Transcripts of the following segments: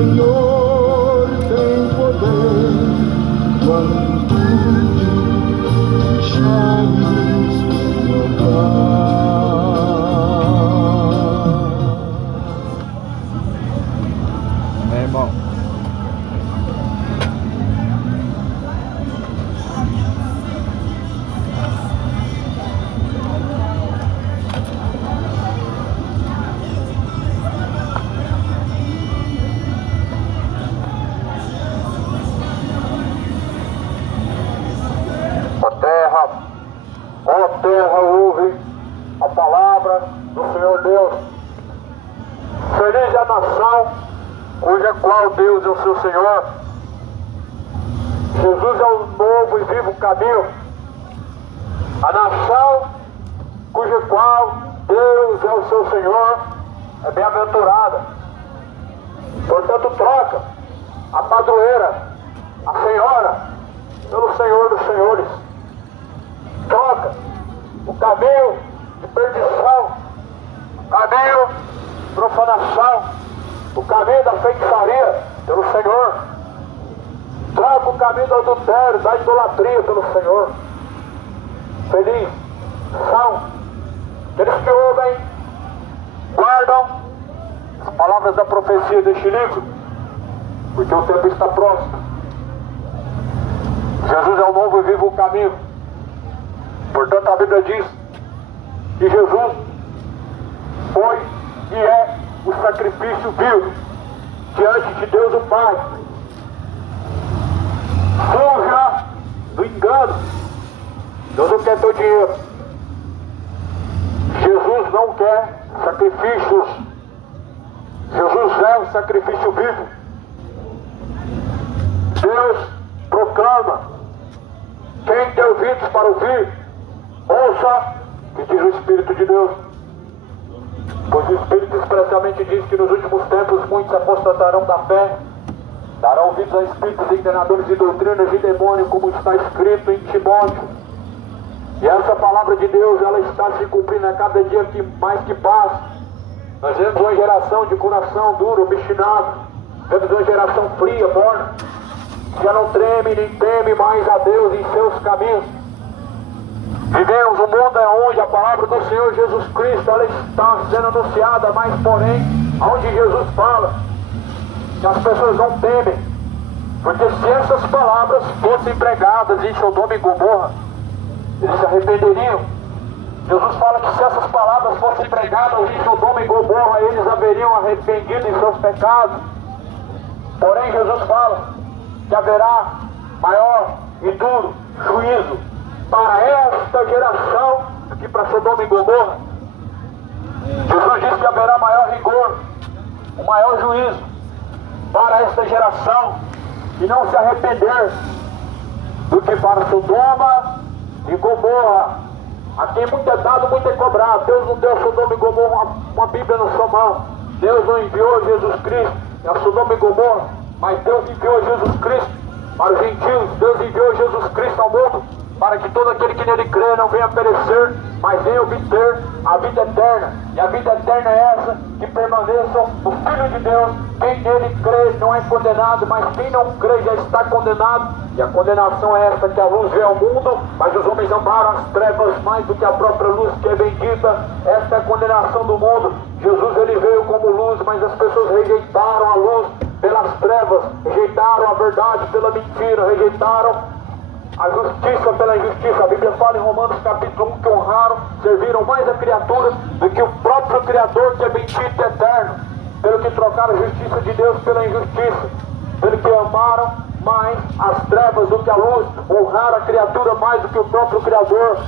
Senhor tem poder quando tu chames meu Pai. Meu irmão. Ó terra, ouve a palavra do Senhor Deus. Feliz é a nação cuja qual Deus é o seu Senhor. Jesus é o novo e vivo caminho. A nação cuja qual Deus é o seu Senhor é bem-aventurada. Portanto, troca a padroeira, a senhora, pelo Senhor dos Senhores. Troca o caminho de perdição, o caminho de profanação, o caminho da feitiçaria pelo Senhor. Troca o caminho do adultério, da idolatria pelo Senhor. Feliz são aqueles que ouvem, guardam as palavras da profecia deste livro, porque o tempo está próximo. Jesus é o novo e vivo caminho. Portanto, a Bíblia diz que Jesus foi e é o sacrifício vivo diante de Deus o Pai. Fuja do engano. Deus não quer teu dinheiro. Jesus não quer sacrifícios. Jesus é o sacrifício vivo. Deus proclama: quem tem ouvidos para ouvir, ouça o que diz o Espírito de Deus. Pois o Espírito expressamente diz que nos últimos tempos muitos apostatarão da fé, darão ouvidos a espíritos enganadores e doutrinas de demônio, como está escrito em Timóteo. E essa palavra de Deus, ela está se cumprindo a cada dia que mais que passa. Nós vemos uma geração de coração duro, obstinado. Vemos uma geração fria, morna, que já não treme nem teme mais a Deus em seus caminhos. Vivemos um mundo onde a palavra do Senhor Jesus Cristo, ela está sendo anunciada, mas porém, onde Jesus fala, que as pessoas não temem, porque se essas palavras fossem pregadas em Sodoma e Gomorra, eles se arrependeriam. Jesus fala que se essas palavras fossem pregadas em Sodoma e Gomorra, eles haveriam arrependido em seus pecados. Porém, Jesus fala que haverá maior e duro juízo para esta geração do que para Sodoma e Gomorra. Jesus disse que haverá maior rigor, um maior juízo para esta geração que não se arrepender do que para Sodoma e Gomorra. A quem muito é dado, muito é cobrado. Deus não deu a Sodoma e Gomorra uma Bíblia na sua mão. Deus não enviou Jesus Cristo a Sodoma e Gomorra, mas Deus enviou Jesus Cristo para os gentios. Deus enviou Jesus Cristo ao mundo para que todo aquele que nele crê não venha perecer, mas venha obter a vida eterna. E a vida eterna é essa, que permaneçam no Filho de Deus. Quem nele crê não é condenado, mas quem não crê já está condenado. E a condenação é esta, que a luz veio ao mundo, mas os homens amaram as trevas mais do que a própria luz, que é bendita. Esta é a condenação do mundo. Jesus, ele veio como luz, mas as pessoas rejeitaram a luz pelas trevas, rejeitaram a verdade pela mentira, rejeitaram a justiça pela injustiça. A Bíblia fala em Romanos capítulo 1 que honraram, serviram mais a criatura do que o próprio Criador, que é bendito e eterno, pelo que trocaram a justiça de Deus pela injustiça, pelo que amaram mais as trevas do que a luz, honraram a criatura mais do que o próprio Criador.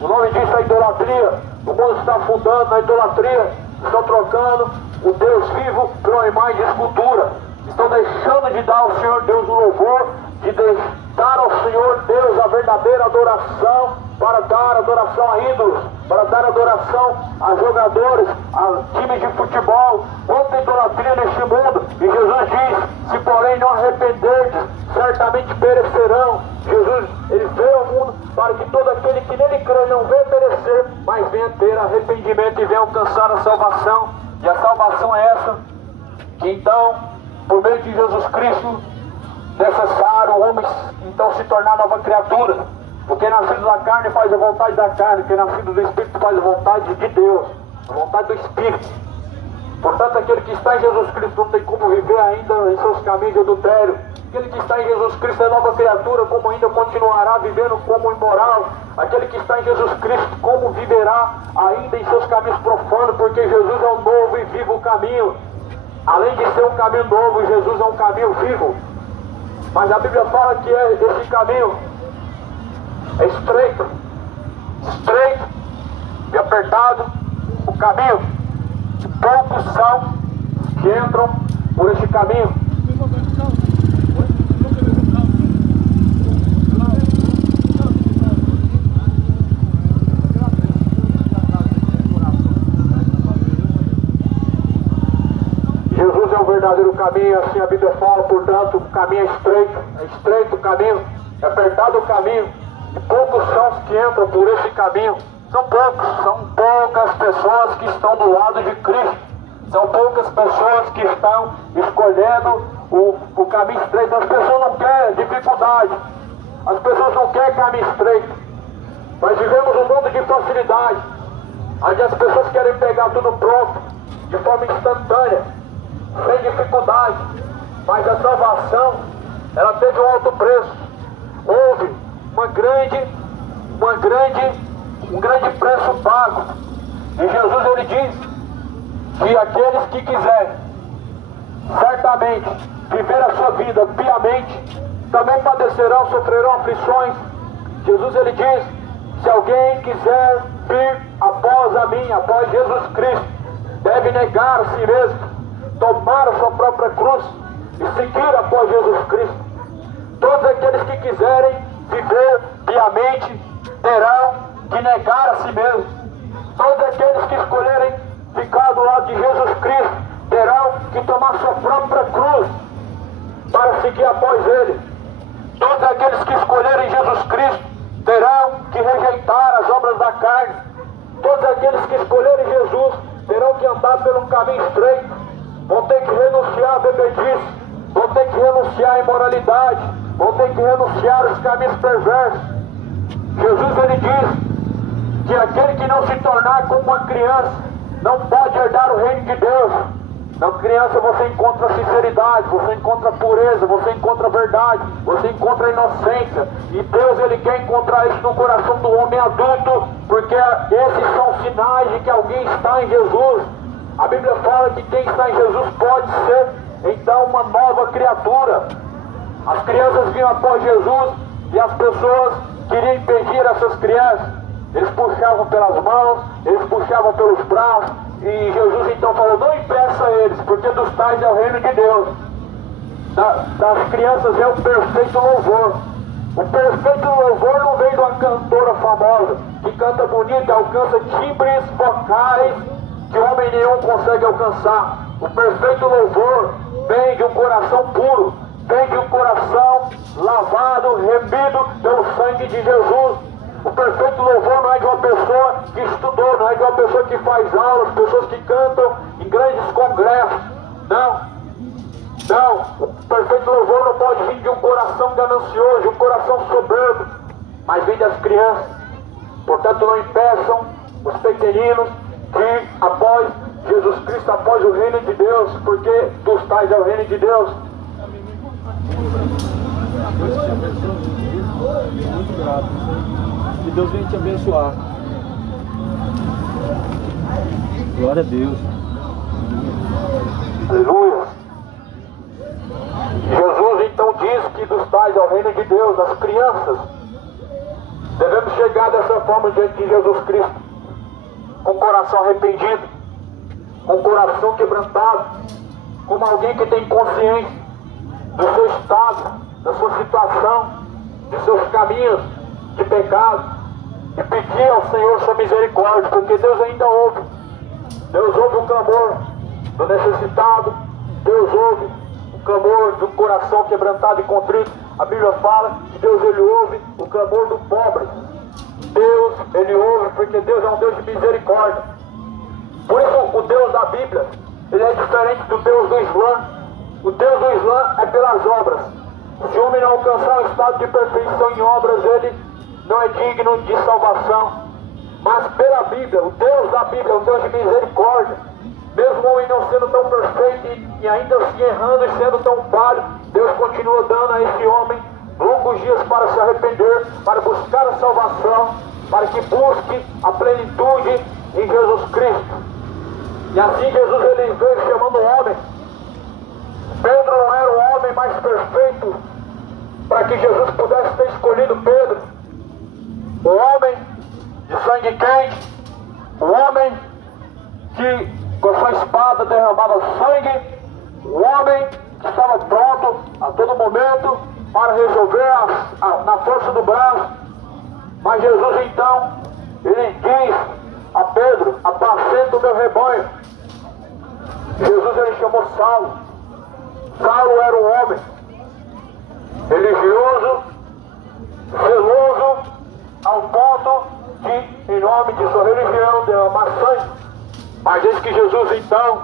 O nome disso é idolatria. O mundo está afundando na idolatria, estão trocando o Deus vivo por uma imagem de escultura, estão deixando de dar ao Senhor Deus o louvor, de dar ao Senhor Deus a verdadeira adoração, para dar adoração a ídolos, para dar adoração a jogadores, a times de futebol. Quanta idolatria neste mundo. E Jesus diz: se porém não arrependerdes, certamente perecerão. Jesus, ele veio ao mundo para que todo aquele que nele crê não venha perecer, mas venha ter arrependimento e venha alcançar a salvação. E a salvação é essa, que então por meio de Jesus Cristo, necessário o homem então se tornar nova criatura. Porque nascido da carne faz a vontade da carne, que nascido do Espírito faz a vontade de Deus, a vontade do Espírito. Portanto, aquele que está em Jesus Cristo não tem como viver ainda em seus caminhos de adultério. Aquele que está em Jesus Cristo é nova criatura, como ainda continuará vivendo como imoral. Aquele que está em Jesus Cristo, como viverá ainda em seus caminhos profanos, porque Jesus é o novo e vivo caminho. Além de ser um caminho novo, Jesus é um caminho vivo. Mas a Bíblia fala que esse caminho é estreito e apertado, o caminho. Poucos são que entram por este caminho. Jesus é o verdadeiro caminho, assim a Bíblia fala, portanto, o caminho é estreito o caminho, é apertado o caminho, e poucos são os que entram por esse caminho. São poucas pessoas que estão do lado de Cristo. São poucas pessoas que estão escolhendo o caminho estreito. As pessoas não querem dificuldade. As pessoas não querem caminho estreito. Nós vivemos um mundo de facilidade, onde as pessoas querem pegar tudo pronto, de forma instantânea, sem dificuldade. Mas a salvação, ela teve um alto preço. Houve um grande preço pago. E Jesus, ele diz que aqueles que quiserem certamente viver a sua vida piamente, também padecerão, sofrerão aflições. Jesus, ele diz: se alguém quiser vir após a mim, após Jesus Cristo, deve negar a si mesmo, tomar a sua própria cruz e seguir após Jesus Cristo. Todos aqueles que quiserem viver piamente terão que negar a si mesmo. Todos aqueles que escolherem ficar do lado de Jesus Cristo terão que tomar sua própria cruz para seguir após Ele. Todos aqueles que escolherem Jesus Cristo terão que rejeitar as obras da carne. Todos aqueles que escolherem Jesus terão que andar pelo caminho estreito. Vão ter que renunciar à bebedice, vão ter que renunciar à imoralidade, vão ter que renunciar aos caminhos perversos. Jesus, ele diz que aquele que não se tornar como uma criança não pode herdar o reino de Deus. Na criança você encontra sinceridade, você encontra pureza, você encontra verdade, você encontra inocência. E Deus, ele quer encontrar isso no coração do homem adulto, porque esses são sinais de que alguém está em Jesus. A Bíblia fala que quem está em Jesus pode ser então uma nova criatura. As crianças vinham após Jesus e as pessoas queriam impedir essas crianças. Eles puxavam pelas mãos, eles puxavam pelos braços, e Jesus então falou: não impeça eles, porque dos tais é o reino de Deus. Das crianças é o perfeito louvor. O perfeito louvor não vem de uma cantora famosa, que canta bonito e alcança timbres vocais que homem nenhum consegue alcançar. O perfeito louvor vem de um coração puro, vem de um coração lavado, remido pelo sangue de Jesus. O perfeito louvor não é de uma pessoa que estudou, não é de uma pessoa que faz aulas, pessoas que cantam em grandes congressos. Não, o perfeito louvor não pode vir de um coração ganancioso, de um coração soberbo, mas vem das crianças. Portanto, não impeçam os pequeninos que após Jesus Cristo, após o reino de Deus, porque dos tais é o reino de Deus. Muito grato. Que Deus venha te abençoar. Glória a Deus. Aleluia. Jesus então diz que dos tais é o reino de Deus, das crianças. Devemos chegar dessa forma diante de Jesus Cristo, com o coração arrependido, com o coração quebrantado, como alguém que tem consciência do seu estado, da sua situação, de seus caminhos de pecado, e pedir ao Senhor sua misericórdia, porque Deus ainda ouve. Deus ouve o clamor do necessitado, Deus ouve o clamor do coração quebrantado e contrito. A Bíblia fala que Deus, ele ouve o clamor do pobre. Deus, ele ouve, porque Deus é um Deus de misericórdia. Por isso o Deus da Bíblia, ele é diferente do Deus do Islã. O Deus do Islã é pelas obras. Se o homem não alcançar o estado de perfeição em obras, ele não é digno de salvação. Mas pela Bíblia, o Deus da Bíblia é um Deus de misericórdia. Mesmo o homem não sendo tão perfeito e ainda assim errando e sendo tão falho, Deus continua dando a esse homem longos dias para se arrepender, para buscar a salvação, para que busque a plenitude em Jesus Cristo. E assim Jesus ele veio chamando o homem. Pedro não era o homem mais perfeito para que Jesus pudesse ter escolhido Pedro. O homem de sangue quente, o homem que com sua espada derramava sangue, o homem que estava pronto a todo momento para resolver na força do braço. Mas Jesus então, ele diz a Pedro: apacenta o meu rebanho. Jesus ele chamou Saulo. Saulo era um homem religioso, zeloso, ao ponto de, em nome de sua religião, derramar sangue. Mas eis que Jesus então,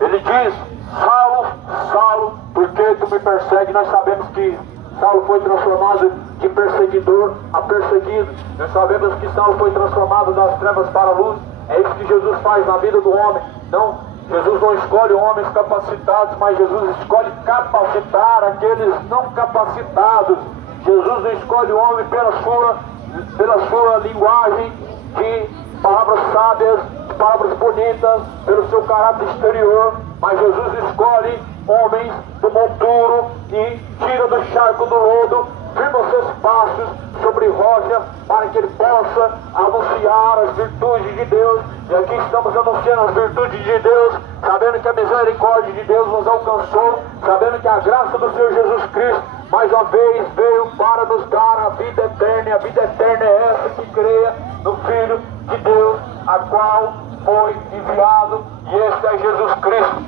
ele diz: Saulo, Saulo, por que tu me persegues? Nós sabemos que Saulo foi transformado de perseguidor a perseguido. Nós sabemos que Saulo foi transformado das trevas para a luz. É isso que Jesus faz na vida do homem. Não, Jesus não escolhe homens capacitados, mas Jesus escolhe capacitar aqueles não capacitados. Jesus não escolhe o homem pela sua linguagem de palavras sábias, palavras bonitas, pelo seu caráter exterior, mas Jesus escolhe homens do monturo e tira do charco do lodo, firma os seus passos sobre rocha, para que ele possa anunciar as virtudes de Deus. E aqui estamos anunciando as virtudes de Deus, sabendo que a misericórdia de Deus nos alcançou, sabendo que a graça do Senhor Jesus Cristo mais uma vez veio para nos dar a vida eterna. E a vida eterna é essa que creia no Filho de Deus, a qual foi enviado, e este é Jesus Cristo.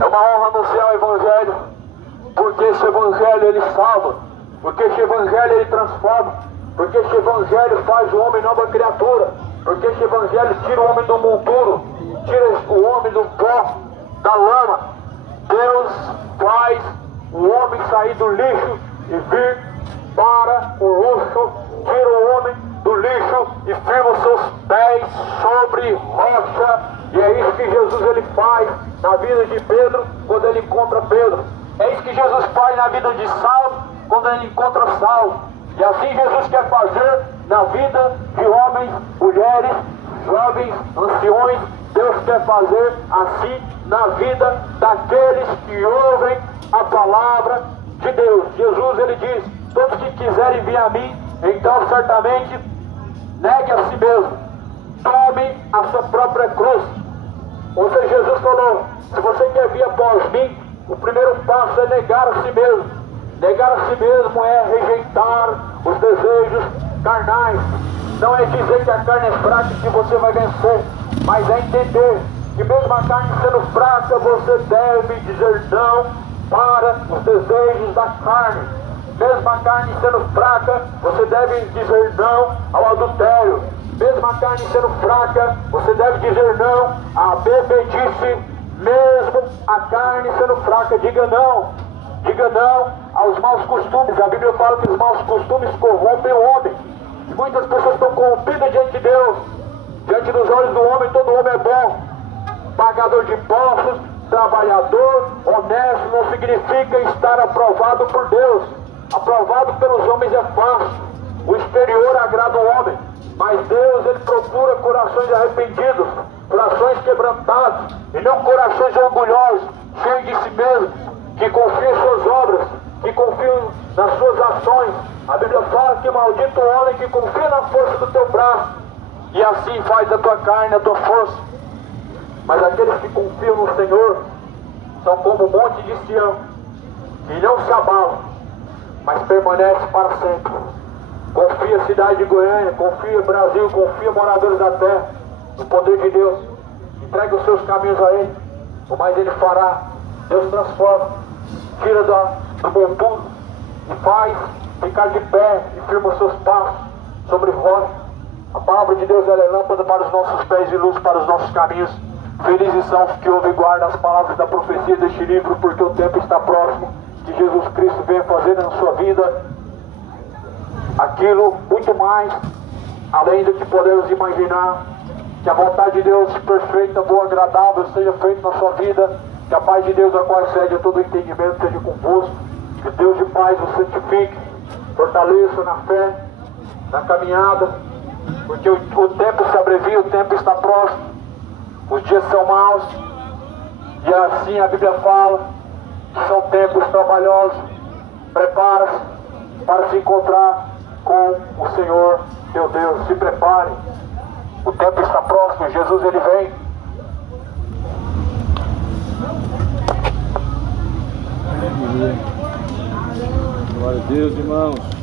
É uma honra anunciar o Evangelho, porque esse Evangelho ele salva, porque esse Evangelho ele transforma, porque esse Evangelho faz o homem nova criatura, porque esse Evangelho tira o homem do monturo, tira o homem do pó, da lama. Deus faz o homem sair do lixo e vir para o luxo, tira o homem do lixo e firma os seus pés sobre rocha. E é isso que Jesus ele faz na vida de Pedro quando ele encontra Pedro. É isso que Jesus faz na vida de Saulo quando ele encontra Saulo. E assim Jesus quer fazer na vida de homens, mulheres, jovens, anciões. Deus quer fazer assim na vida daqueles que ouvem a palavra de Deus. Jesus ele diz: todos que quiserem vir a mim, então certamente negue a si mesmo, tome a sua própria cruz. Ou seja, Jesus falou: se você quer vir após mim, o primeiro passo é negar a si mesmo. Negar a si mesmo é rejeitar os desejos carnais. Não é dizer que a carne é fraca e que você vai vencer, mas é entender que mesmo a carne sendo fraca, você deve dizer não para os desejos da carne. Mesmo a carne sendo fraca, você deve dizer não ao adultério. Mesmo a carne sendo fraca, você deve dizer não à bebedice. Mesmo a carne sendo fraca, diga não. Diga não aos maus costumes. A Bíblia fala que os maus costumes corrompem o homem. E muitas pessoas estão corrompidas diante de Deus. Diante dos olhos do homem, todo homem é bom. Pagador de impostos, trabalhador, honesto, não significa estar aprovado por Deus. Aprovado pelos homens é fácil. O exterior agrada o homem, mas Deus ele procura corações arrependidos, corações quebrantados, e não corações orgulhosos, cheios de si mesmos, que confiam em suas obras, que confiam nas suas ações. A Bíblia fala que maldito o homem que confia na força do teu braço, e assim faz a tua carne, a tua força. Mas aqueles que confiam no Senhor são como o monte de Sião, que não se abalam, mas permanece para sempre. Confia cidade de Goiânia, confia Brasil, confia moradores da terra, no poder de Deus. Entregue os seus caminhos a Ele, o mais Ele fará. Deus transforma, tira do monturo e faz ficar de pé e firma os seus passos sobre rocha. A palavra de Deus ela é lâmpada para os nossos pés e luz para os nossos caminhos. Felizes são os que ouvem e guardam as palavras da profecia deste livro, porque o tempo está próximo. Que Jesus Cristo venha fazer na sua vida aquilo muito mais além do que podemos imaginar. Que a vontade de Deus perfeita, boa, agradável seja feita na sua vida. Que a paz de Deus, a qual excede todo entendimento, seja convosco. Que Deus de paz o santifique, fortaleça na fé, na caminhada, porque o tempo se abrevia, o tempo está próximo, os dias são maus, e assim a Bíblia fala que são tempos trabalhosos. Prepara-se para se encontrar com o Senhor teu Deus. Se prepare, o tempo está próximo, Jesus ele vem. Glória a Deus, irmãos.